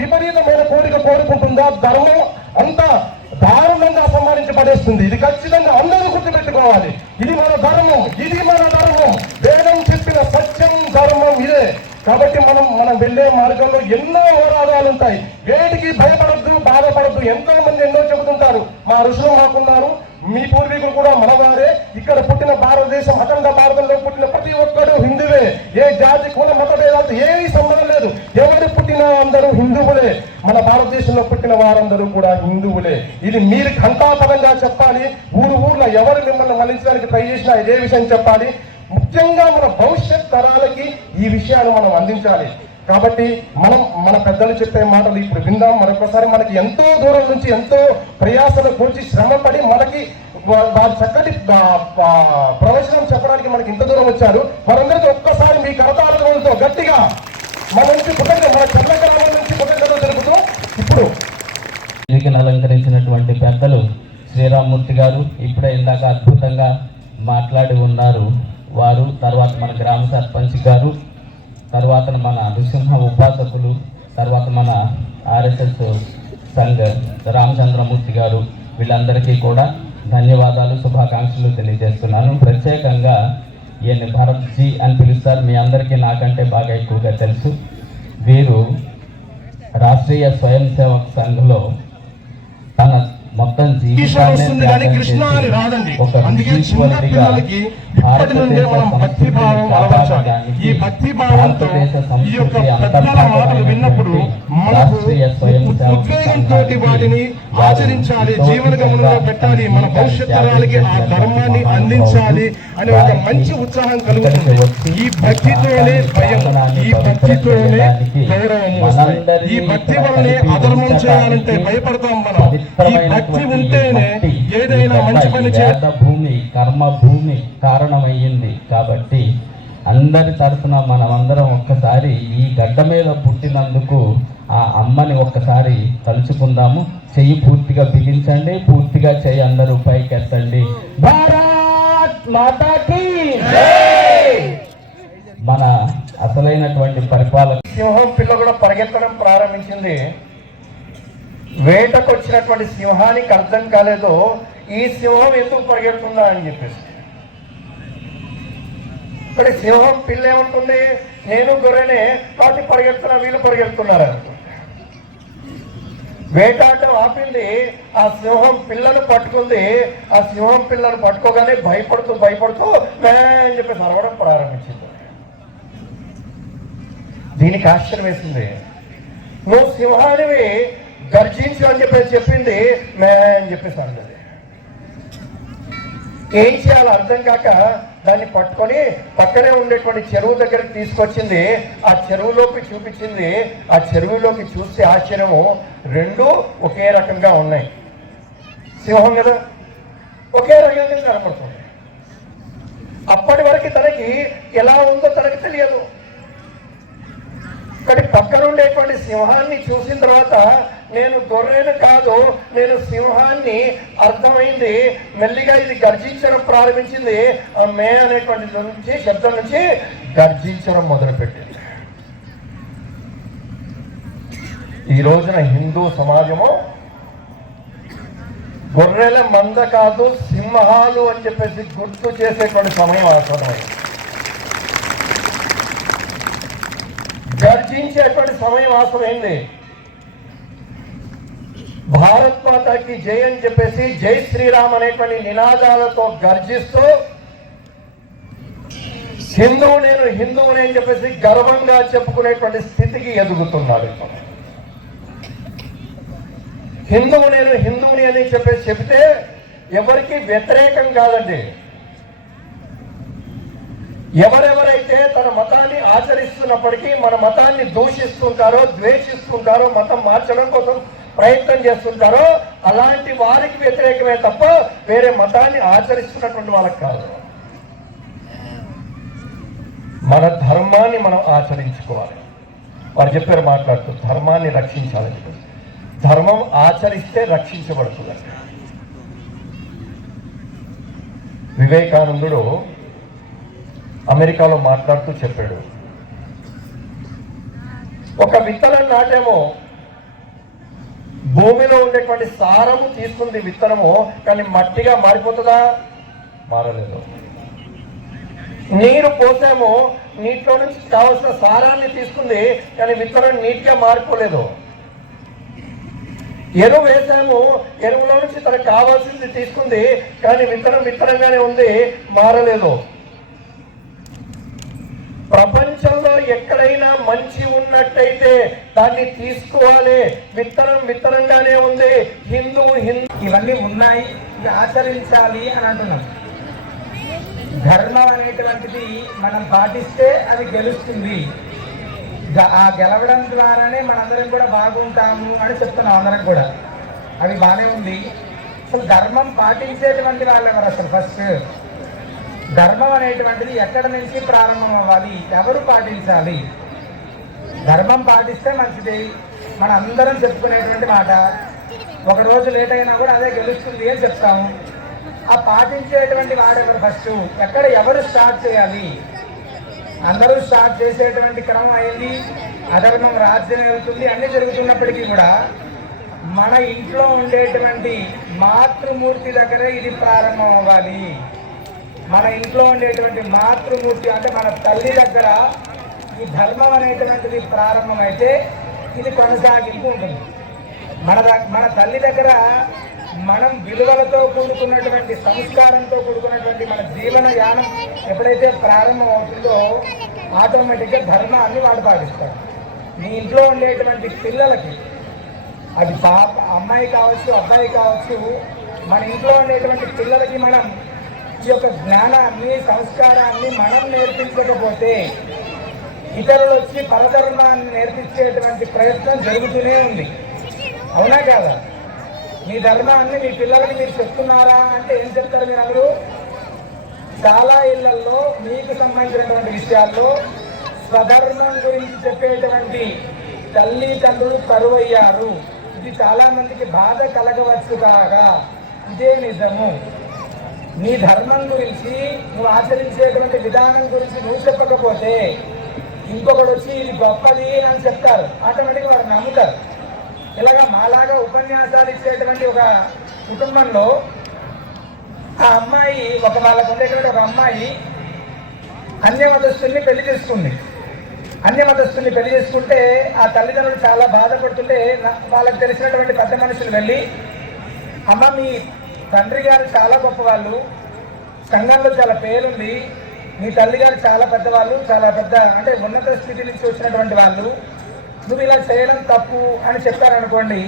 విపరీతమైన కోరిక కోరుకుంటుందా? ధర్మం అంత దారుణంగా అపమానించబడేస్తుంది. ఇది ఖచ్చితంగా అందరూ గుర్తుపెట్టుకోవాలి. ఇది మన ధర్మం ఇది మన ధర్మం. వేదం చెప్పిన సత్యం ధర్మం ఇదే. కాబట్టి మనం మనం వెళ్ళే మార్గంలో ఎన్నో అవరాధాలు ఉంటాయి. వేటికి భయపడద్దు బాధపడద్దు. ఎంతో మంది ఎన్నో చెబుతుంటారు. మా ఋషులు మాకున్నారు. మీ పూర్వీకులు కూడా మనవారే. ఇక్కడ పుట్టిన భారతదేశం అఖండ భారతంలో పుట్టిన ప్రతి ఒక్కడు హిందువే. ఏ జాతి కూడా మత భేదాలు ఏమీ సంబంధం లేదు ఎవరు పుట్టినా అందరూ హిందువులే. మన భారతదేశంలో పుట్టిన వారందరూ కూడా హిందువులే. ఇది మీరు ఘంటాపరంగా చెప్పాలి. ఊరు ఊర్లో ఎవరు మిమ్మల్ని మలించడానికి ట్రై చేసినా ఇదే విషయం చెప్పాలి. ముఖ్యంగా మన భవిష్యత్ తరాలకి ఈ విషయాలు మనం అందించాలి. కాబట్టి మనం మన పెద్దలు చెప్పే మాటలు ఇప్పుడు విందాం. మరొకసారి మనకి ఎంతో దూరం నుంచి ఎంతో ప్రయాసల కూర్చి శ్రమపడి మనకి వారి చక్కటి ప్రవచనం చెప్పడానికి మనకి ఇంత దూరం వచ్చారు. వారందరికీ ఒక్కసారి మీ కరతాళతో గట్టిగా మన నుంచి పుట్టక మన చంద్రగ్రహం నుంచి పుట్టకలు తెలుపుతూ ఇప్పుడు వేదికను అలంకరించినటువంటి పెద్దలు శ్రీరామ్మూర్తి గారు ఇప్పుడే ఇందాక అద్భుతంగా మాట్లాడి ఉన్నారు. వారు తర్వాత మన గ్రామ సర్పంచ్ గారు తర్వాత మన నృసింహ ఉపాసకులు తర్వాత మన ఆర్ఎస్ఎస్ సంఘ రామచంద్రమూర్తి గారు వీళ్ళందరికీ కూడా ధన్యవాదాలు శుభాకాంక్షలు తెలియజేస్తున్నాను. ప్రత్యేకంగా ఈయన భరత్ జీ అని పిలుస్తారు. మీ అందరికీ నాకంటే బాగా ఎక్కువగా తెలుసు. వీరు రాష్ట్రీయ స్వయం సేవక్ సంఘ్లో తన మొత్తం ఈశ్వరుడు వస్తుంది కానీ కృష్ణ అని రాదండి. అందుకే చిన్న పిల్లలకి ఇప్పటి నుండే మనం భక్తి భావం అలవర్చాలి. ఈ భక్తి భావంతో ఈ యొక్క పెద్దల మాటలు విన్నప్పుడు మనకు ఉద్వేగంతో వాటిని ఆచరించాలి జీవన గమనంలో పెట్టాలి మన భవిష్యత్ తరాలకి ఆ ధర్మాన్ని అందించాలి అనే ఒక మంచి ఉత్సాహం కలుగుతుంది. ఈ భక్తితోనే భయం ఈ భక్తితోనే గౌరవం వస్తుంది. ఈ భక్తి వల్లనే అధర్మం చేయాలంటే భయపడతాం మనం. ఈ భక్తి ఉంటేనే ఏదైనా మంచి పని చే వేద భూమి కర్మ భూమి కారణమయ్యింది. కాబట్టి అందరి తరఫున మనమందరం ఒక్కసారి ఈ గడ్డ మీద పుట్టినందుకు ఆ అమ్మని ఒక్కసారి తలుచుకుందాము. చెయ్యి పూర్తిగా బిగించండి. పూర్తిగా చెయ్యి అందరూ పైకెత్తండి. భారత్ మాతాకి మన అసలైనటువంటి పరిపాలన సింహం పిల్ల కూడా పరిగెత్తడం ప్రారంభించింది. వేటకు వచ్చినటువంటి సింహానికి అర్థం కాలేదు ఈ సింహం ఎందుకు పరిగెడుతుందా అని చెప్పేసి. మరి సింహం పిల్ల ఏమంటుంది? నేను గొర్రెనే కాబట్టి పరిగెడుతున్నా వీళ్ళు పరిగెడుతున్నారు అనుకుంటా వేటాటం ఆపింది ఆ సింహం పిల్లను పట్టుకుంది ఆ సింహం పిల్లను పట్టుకోగానే భయపడుతూ భయపడుతూ మే అని చెప్పేసి అరవడం ప్రారంభించింది. దీనికి ఆశ్చర్యం వేసింది. నువ్వు సింహానివి గర్జించు అని చెప్పేసి చెప్పింది మే అని చెప్పేసి అన్నది ఏం చేయాలో అర్థం కాక దాన్ని పట్టుకొని పక్కనే ఉండేటువంటి చెరువు దగ్గరికి తీసుకొచ్చింది. ఆ చెరువులోకి చూపించింది. ఆ చెరువులోకి చూస్తే ఆశ్చర్యము. రెండు ఒకే రకంగా ఉన్నాయి. సింహం కదా? ఒకే రకంగా కనపడుతుంది. అప్పటి వరకు తనకి ఎలా ఉందో తనకి తెలియదు. కానీ పక్కన ఉండేటువంటి సింహాన్ని చూసిన తర్వాత నేను గొర్రెను కాదు నేను సింహాన్ని అర్థమైంది. మెల్లిగా ఇది గర్జించడం ప్రారంభించింది. ఆ మే అనేటువంటి నుంచి శబ్దం నుంచి గర్జించడం మొదలుపెట్టింది. ఈ రోజున హిందూ సమాజము గొర్రెల మంద కాదు సింహాలు అని చెప్పేసి గుర్తు చేసేటువంటి సమయం ఆసనమైంది గర్జించేటువంటి సమయం ఆసమైంది భారత్ మాతాకి జై అని చెప్పేసి జై శ్రీరామ్ అనేటువంటి నినాదాలతో గర్జిస్తూ హిందువు నేను హిందువుని అని చెప్పేసి గర్వంగా చెప్పుకునేటువంటి స్థితికి ఎదుగుతున్నాడు హిందువు నేను హిందువుని అని చెప్పేసి చెబితే ఎవరికి వ్యతిరేకం కాదండి. ఎవరెవరైతే తన మతాన్ని ఆచరిస్తున్నప్పటికీ మన మతాన్ని దూషిస్తుంటారో ద్వేషిస్తుంటారో మతం మార్చడం కోసం ప్రయత్నం చేస్తుంటారో అలాంటి వారికి వ్యతిరేకమే తప్ప వేరే మతాన్ని ఆచరిస్తున్నటువంటి వాళ్ళకి కాదు. మన ధర్మాన్ని మనం ఆచరించుకోవాలి. వారు చెప్పారు మాట్లాడుతూ ధర్మాన్ని రక్షించాలని ధర్మం ఆచరిస్తే రక్షించబడుతుంది వివేకానందుడు అమెరికాలో మాట్లాడుతూ చెప్పాడు ఒక విత్తనం నాటేమో భూమిలో ఉండేటువంటి సారము తీసుకుంది విత్తనము కానీ మట్టిగా మారిపోతుందా? మారలేదు. నీరు పోసాము నీటిలో నుంచి కావలసిన సారాన్ని తీసుకుంది కానీ విత్తనం నీట్గా మారిపోలేదు. ఎరువు వేసాము ఎరువులో నుంచి తనకు కావాల్సింది తీసుకుంది కానీ విత్తనం విత్తనంగానే ఉంది మారలేదు. ప్రపంచంలో ఎక్కడైనా మంచి ఉన్నట్టయితే దాన్ని తీసుకోవాలి. విత్తనం విత్తనంగానే ఉంది. హిందూ హిందూ ఇవన్నీ ఉన్నాయి. ఇవి ఆచరించాలి అని అంటున్నాం. ధర్మం అనేటువంటిది మనం పాటిస్తే అది గెలుస్తుంది. ఆ గెలవడం ద్వారానే మనందరం కూడా బాగుంటాము అని చెప్తున్నాం అందరం కూడా. అది బాగానే ఉంది. అసలు ధర్మం పాటించేటువంటి వాళ్ళు ఎవరు అసలు ఫస్ట్ ధర్మం అనేటువంటిది ఎక్కడ నుంచి ప్రారంభం అవ్వాలి ఎవరు పాటించాలి? ధర్మం పాటిస్తే మంచిది. మన అందరం చెప్పుకునేటువంటి మాట. ఒక రోజు లేట్ అయినా కూడా అదే గెలుస్తుంది అని చెప్తాము. ఆ పాటించేటువంటి వాడెవరు ఫస్ట్? ఎక్కడ ఎవరు స్టార్ట్ చేయాలి? అందరూ స్టార్ట్ చేసేటువంటి క్రమం అయింది అధర్మం రాజ్యం వెళ్తుంది. అన్ని జరుగుతున్నప్పటికీ కూడా మన ఇంట్లో ఉండేటువంటి మాతృమూర్తి దగ్గర ఇది ప్రారంభం అవ్వాలి మన ఇంట్లో ఉండేటువంటి మాతృమూర్తి అంటే మన తల్లి దగ్గర ఈ ధర్మం అనేటువంటిది ప్రారంభమైతే ఇది కొనసాగింపు ఉంటుంది. మన మన తల్లి దగ్గర మనం విలువలతో కూడుకున్నటువంటి సంస్కారంతో కూడుకున్నటువంటి మన జీవన యానం ఎప్పుడైతే ప్రారంభం అవుతుందో ఆటోమేటిక్గా ధర్మాన్ని వాళ్ళు పాటిస్తారు. మీ ఇంట్లో ఉండేటువంటి పిల్లలకి అది పాప అమ్మాయి కావచ్చు అబ్బాయి కావచ్చు మన ఇంట్లో ఉండేటువంటి పిల్లలకి మనం ఈ యొక్క జ్ఞానాన్ని సంస్కారాన్ని మనం నేర్పించకపోతే ఇతరులు వచ్చి పరధర్మాన్ని నేర్పించేటువంటి ప్రయత్నం జరుగుతూనే ఉంది. అవునా కాదా? మీ ధర్మాన్ని మీ పిల్లలకి మీరు చెప్తున్నారా అంటే ఏం చెప్తారు మీరు అందరూ చాలా ఇళ్ళలో మీకు సంబంధించినటువంటి విషయాల్లో స్వధర్మం గురించి చెప్పేటువంటి తల్లిదండ్రులు కరువయ్యారు. ఇది చాలా మందికి బాధ కలగవచ్చు కాగా ఇదే నిజము. నీ ధర్మం గురించి నువ్వు ఆచరించేటువంటి విధానం గురించి నువ్వు చెప్పకపోతే ఇంకొకడు వచ్చి ఇది గొప్పది అని చెప్తారు. ఆటోమేటిక్గా వారు నమ్ముతారు. ఇలాగా మాలాగా ఉపన్యాసాలు ఇచ్చేటువంటి ఒక కుటుంబంలో ఆ అమ్మాయి ఒక వాళ్ళకు ఉండేటువంటి ఒక అమ్మాయి అన్యమతస్తుల్ని పెళ్ళి చేసుకుంది. అన్యమతస్తుల్ని పెళ్ళి చేసుకుంటే ఆ తల్లిదండ్రులు చాలా బాధపడుతుంటే వాళ్ళకి తెలిసినటువంటి పెద్ద మనుషులు వెళ్ళి అమ్మ మీ తండ్రి గారు చాలా గొప్పవాళ్ళు. సంఘంలో చాలా పేరుంది. మీ తల్లి గారు చాలా పెద్దవాళ్ళు చాలా పెద్ద అంటే ఉన్నత స్థితి నుంచి వచ్చినటువంటి వాళ్ళు. నువ్వు ఇలా చేయడం తప్పు అని చెప్పారనుకోండి.